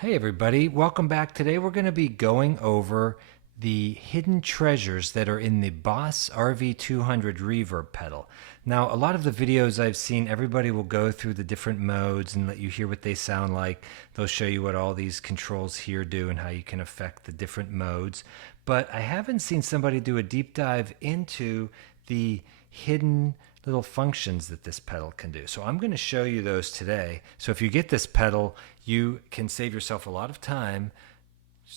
Hey everybody, welcome back. Today we're going to be going over the hidden treasures that are in the Boss RV-200 reverb pedal. Now, a lot of the videos I've seen, everybody will go through the different modes and let you hear what they sound like. They'll show you what all these controls here do and how you can affect the different modes. But I haven't seen somebody do a deep dive into the hidden little functions that this pedal can do. So I'm going to show you those today. So if you get this pedal, you can save yourself a lot of time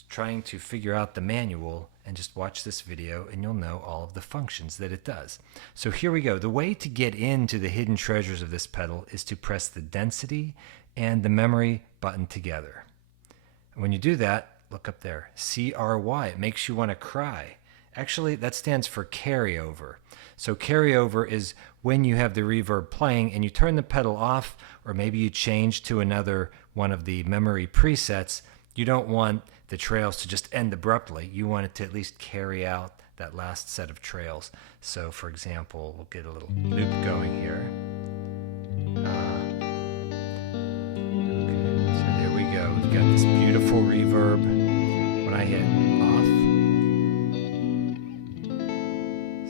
trying to figure out the manual and just watch this video and you'll know all of the functions that it does. So here we go. The way to get into the hidden treasures of this pedal is to press the density and the memory button together. And when you do that, look up there, CRY. It makes you want to cry. Actually, that stands for carryover. So carryover is when you have the reverb playing and you turn the pedal off, or maybe you change to another one of the memory presets. You don't want the trails to just end abruptly. You want it to at least carry out that last set of trails. So for example, we'll get a little loop going here. Okay, so there we go. We've got this beautiful reverb. When I hit off,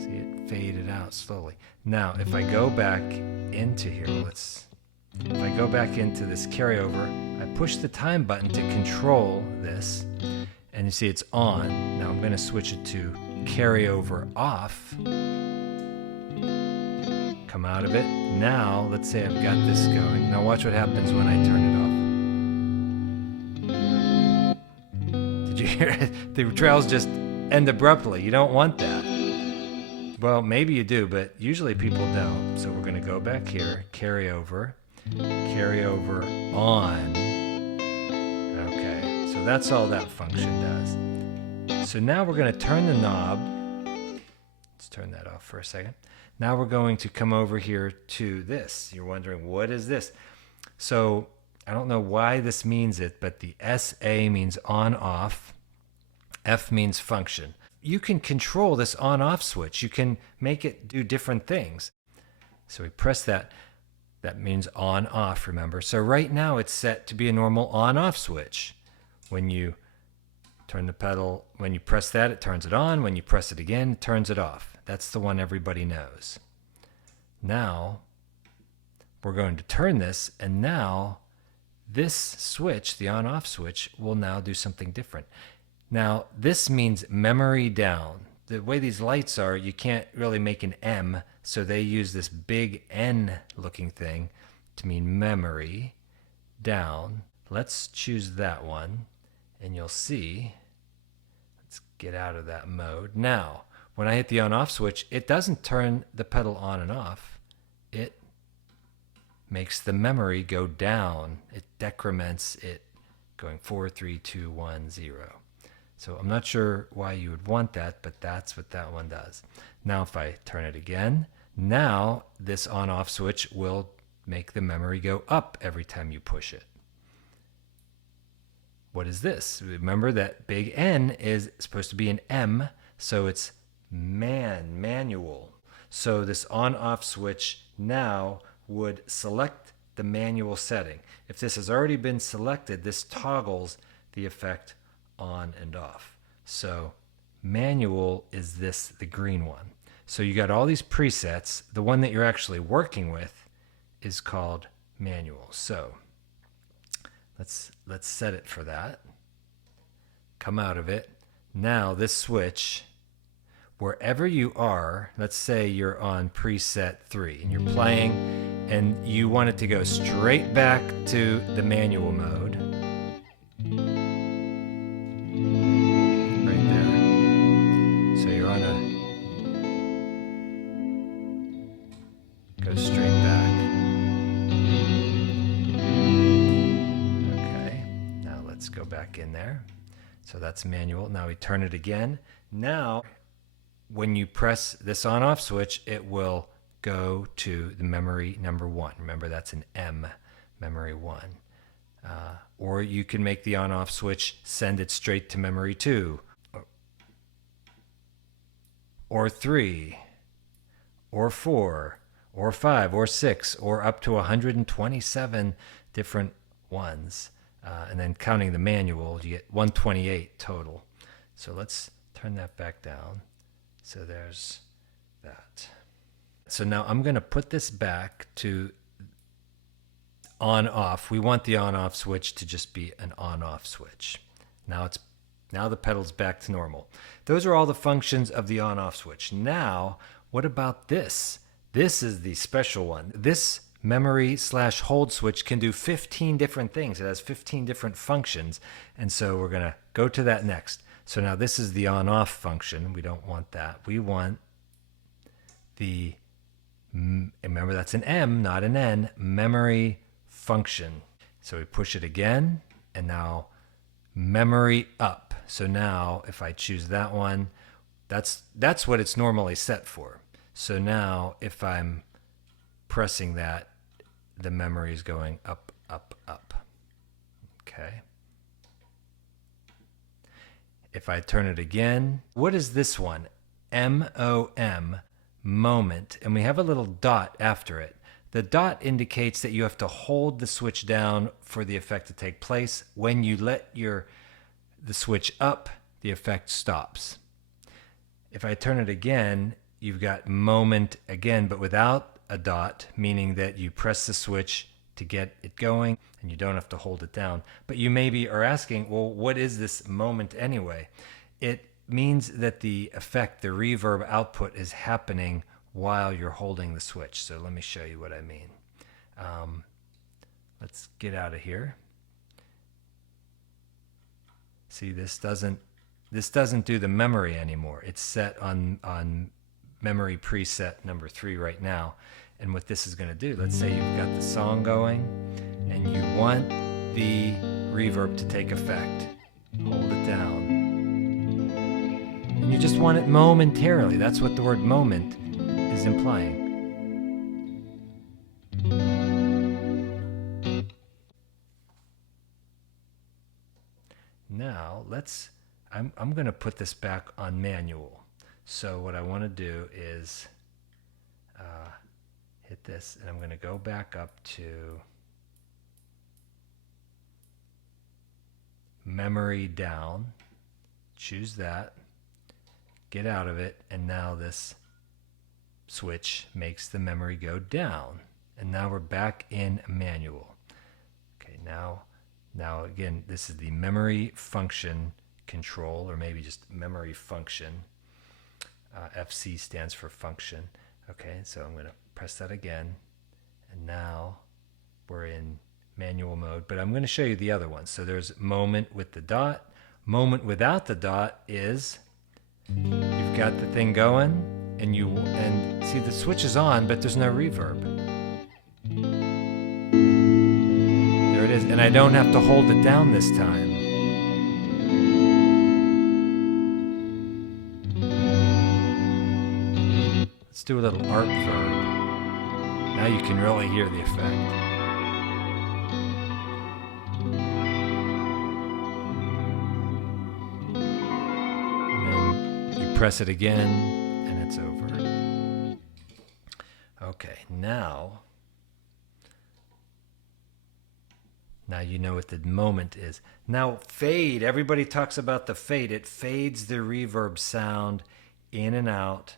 see it faded out slowly. Now, if I go back into here, if I go back into this carryover, I push the time button to control this, and you see it's on. Now I'm going to switch it to carryover off. Come out of it. Now, let's say I've got this going. Now watch what happens when I turn it off. Did you hear it? The trails just end abruptly. You don't want that. Well, maybe you do, but usually people don't. So we're going to go back here, carryover on. Okay, so that's all that function does. So now we're going to turn the knob. Let's turn that off for a second. Now we're going to come over here to this. You're wondering, what is this? So I don't know why this means it, but the SA means on off. F means function. You can control this on-off switch. You can make it do different things. So we press that. That means on-off, remember. So right now it's set to be a normal on-off switch. When you turn the pedal, when you press that, it turns it on. When you press it again, it turns it off. That's the one everybody knows. Now, we're going to turn this, and now this switch, the on-off switch, will now do something different. Now, this means memory down. The way these lights are, you can't really make an M, so they use this big N looking thing to mean memory down. Let's choose that one, and you'll see. Let's get out of that mode. Now, when I hit the on-off switch, it doesn't turn the pedal on and off. It makes the memory go down. It decrements it, going 4, 3, 2, 1, 0. So I'm not sure why you would want that, but that's what that one does. Now if I turn it again, now this on-off switch will make the memory go up every time you push it. What is this? Remember that big N is supposed to be an M, so it's manual. So this on-off switch now would select the manual setting. If this has already been selected, this toggles the effect on and off. So manual is this, the green one. So you got all these presets. The one that you're actually working with is called manual. So let's set it for that. Come out of it. Now this switch, wherever you are, let's say you're on preset 3 and you're playing and you want it to go straight back to the manual mode. Go straight back. Okay, now let's go back in there. So that's manual. Now we turn it again. Now, when you press this on-off switch, it will go to the memory number 1. Remember, that's an M, memory 1. Or you can make the on-off switch send it straight to memory 2, or 3, or 4, or 5, or 6, or up to 127 different ones. and then counting the manual, you get 128 total. So let's turn that back down. So there's that. So now I'm going to put this back to on off. We want the on off switch to just be an on off switch. Now the pedal's back to normal. Those are all the functions of the on off switch. Now, what about this? This is the special one. This memory/hold switch can do 15 different things. It has 15 different functions. And so we're going to go to that next. So now this is the on off function. We don't want that. We want the, remember that's an M, not an N, memory function. So we push it again, and now memory up. So now if I choose that one, that's what it's normally set for. So now if I'm pressing that, the memory is going up, up, up. Okay. If I turn it again, what is this one? M-O-M, moment. And we have a little dot after it. The dot indicates that you have to hold the switch down for the effect to take place. When you let the switch up, the effect stops. If I turn it again, you've got moment again, but without a dot, meaning that you press the switch to get it going and you don't have to hold it down. But you maybe are asking, well, what is this moment anyway? It means that the effect, the reverb output, is happening while you're holding the switch. So let me show you what I mean. Let's get out of here. See, this doesn't do the memory anymore. It's set on memory preset number 3 right now. And what this is going to do, let's say you've got the song going and you want the reverb to take effect. Hold it down. And you just want it momentarily. That's what the word moment is implying. Now I'm going to put this back on manual. So what I want to do is hit this, and I'm going to go back up to memory down, choose that, get out of it, and now this switch makes the memory go down. And now we're back in manual. Okay, now again, this is the memory function control, or maybe just memory function. FC stands for function. Okay, so I'm going to press that again, and now we're in manual mode, but I'm going to show you the other one. So there's moment with the dot. Moment without the dot is you've got the thing going, and see the switch is on, but there's no reverb. There it is, and I don't have to hold it down this time. Let's do a little art verb. Now you can really hear the effect. And then you press it again, and it's over. Okay, now you know what the moment is. Now fade, everybody talks about the fade. It fades the reverb sound in and out.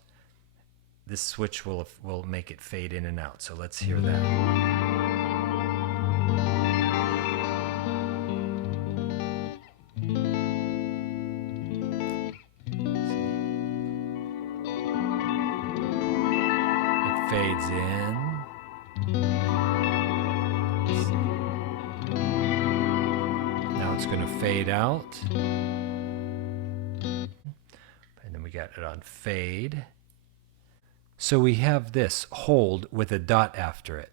This switch will make it fade in and out. So let's hear that. It fades in. Now it's going to fade out. And then we got it on fade. So we have this hold with a dot after it.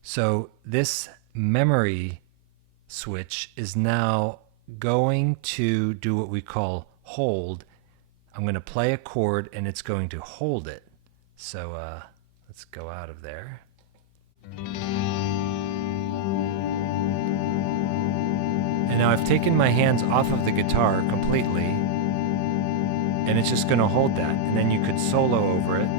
So this memory switch is now going to do what we call hold. I'm going to play a chord and it's going to hold it. So let's go out of there. And now I've taken my hands off of the guitar completely, and it's just going to hold that. And then you could solo over it.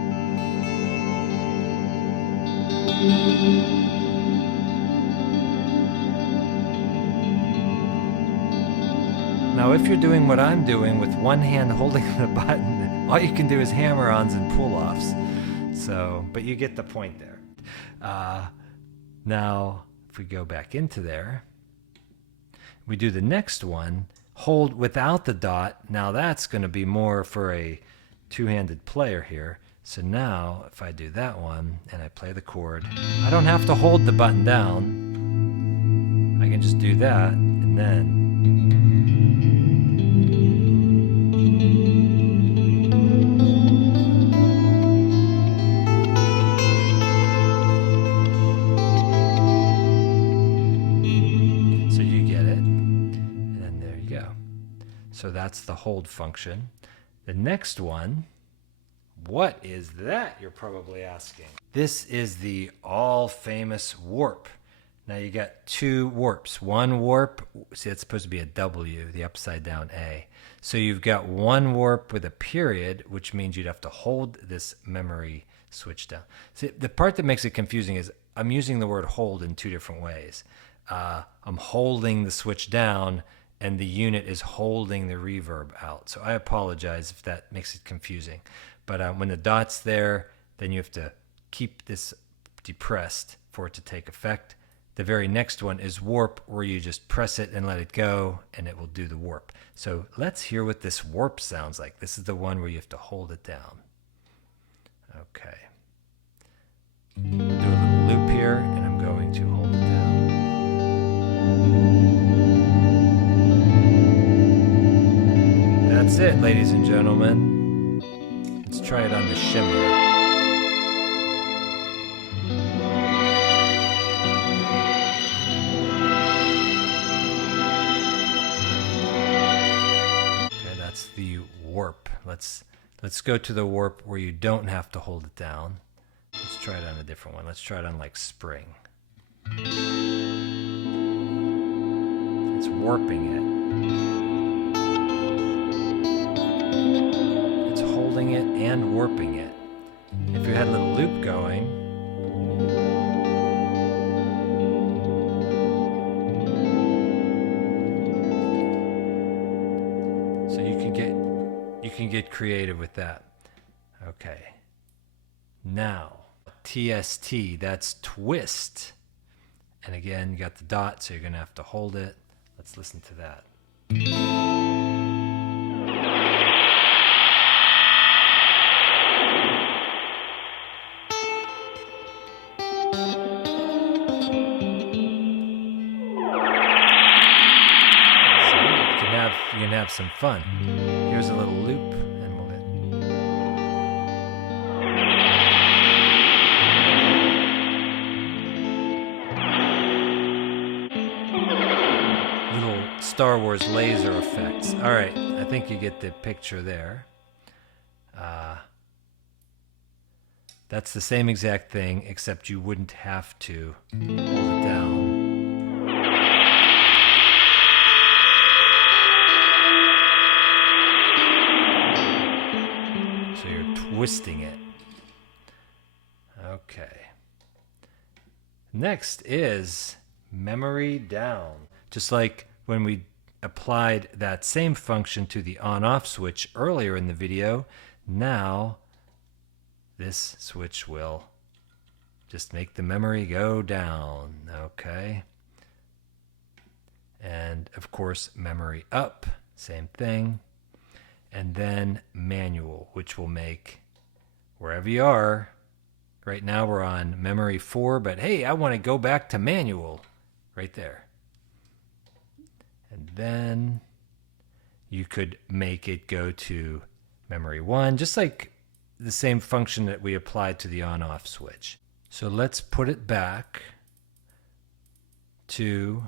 Now if you're doing what I'm doing with one hand holding the button, all you can do is hammer-ons and pull-offs. So, but you get the point there. Now, if we go back into there, we do the next one, hold without the dot. Now that's going to be more for a two-handed player here. So now, if I do that one, and I play the chord, I don't have to hold the button down. I can just do that, and then... So you get it, and then there you go. So that's the hold function. The next one, what is that, you're probably asking? This is the all-famous warp. Now you got two warps. One warp, see it's supposed to be a W, the upside down A. So you've got one warp with a period, which means you'd have to hold this memory switch down. See, the part that makes it confusing is I'm using the word hold in two different ways. I'm holding the switch down, and the unit is holding the reverb out. So I apologize if that makes it confusing. But when the dot's there, then you have to keep this depressed for it to take effect. The very next one is warp, where you just press it and let it go, and it will do the warp. So let's hear what this warp sounds like. This is the one where you have to hold it down. Okay. We'll do a little loop here, and I'm going to hold it down. That's it, ladies and gentlemen. Let's try it on the shimmer. Okay, that's the warp. Let's go to the warp where you don't have to hold it down. Let's try it on a different one. Let's try it on like spring. It's warping it. Holding it and warping it. If you had a little loop going, so you can get creative with that. Okay. Now, TST, that's twist. And again, you got the dot, so you're going to have to hold it. Let's listen to that. You can have some fun. Here's a little loop, and we'll little Star Wars laser effects. All right, I think you get the picture there. That's the same exact thing, except you wouldn't have to hold it down. So you're twisting it. Okay. Next is memory down. Just like when we applied that same function to the on-off switch earlier in the video, now this switch will just make the memory go down. Okay. And of course, memory up, same thing. And then manual, which will make wherever you are. Right now we're on memory 4, but hey, I want to go back to manual right there. And then you could make it go to memory 1, just like the same function that we applied to the on-off switch. So let's put it back to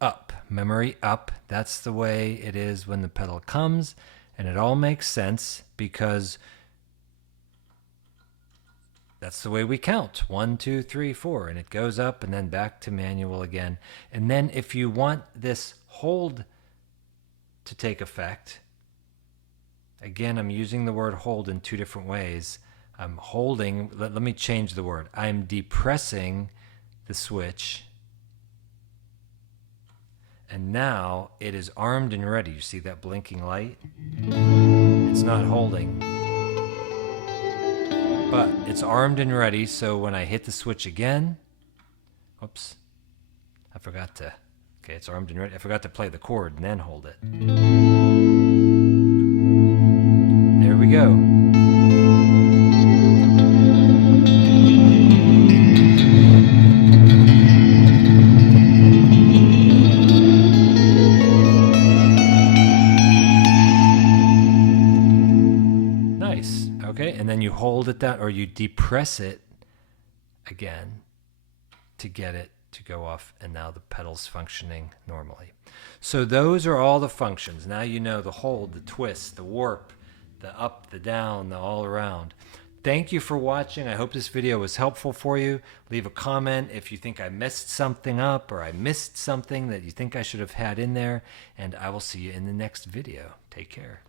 up, memory up. That's the way it is when the pedal comes. And it all makes sense because that's the way we count. 1, 2, 3, 4. And it goes up and then back to manual again. And then if you want this hold to take effect, again, I'm using the word hold in two different ways. I'm holding, let me change the word. I'm depressing the switch. And now it is armed and ready. You see that blinking light? It's not holding, but it's armed and ready. So when I hit the switch again, oops, I forgot to, okay, it's armed and ready. I forgot to play the chord and then hold it. There we go. Nice. Okay, and then you hold it down or you depress it again to get it to go off, and now the pedal's functioning normally. So those are all the functions. Now you know the hold, the twist, the warp, the up, the down, the all around. Thank you for watching. I hope this video was helpful for you. Leave a comment if you think I messed something up or I missed something that you think I should have had in there, and I will see you in the next video. Take care.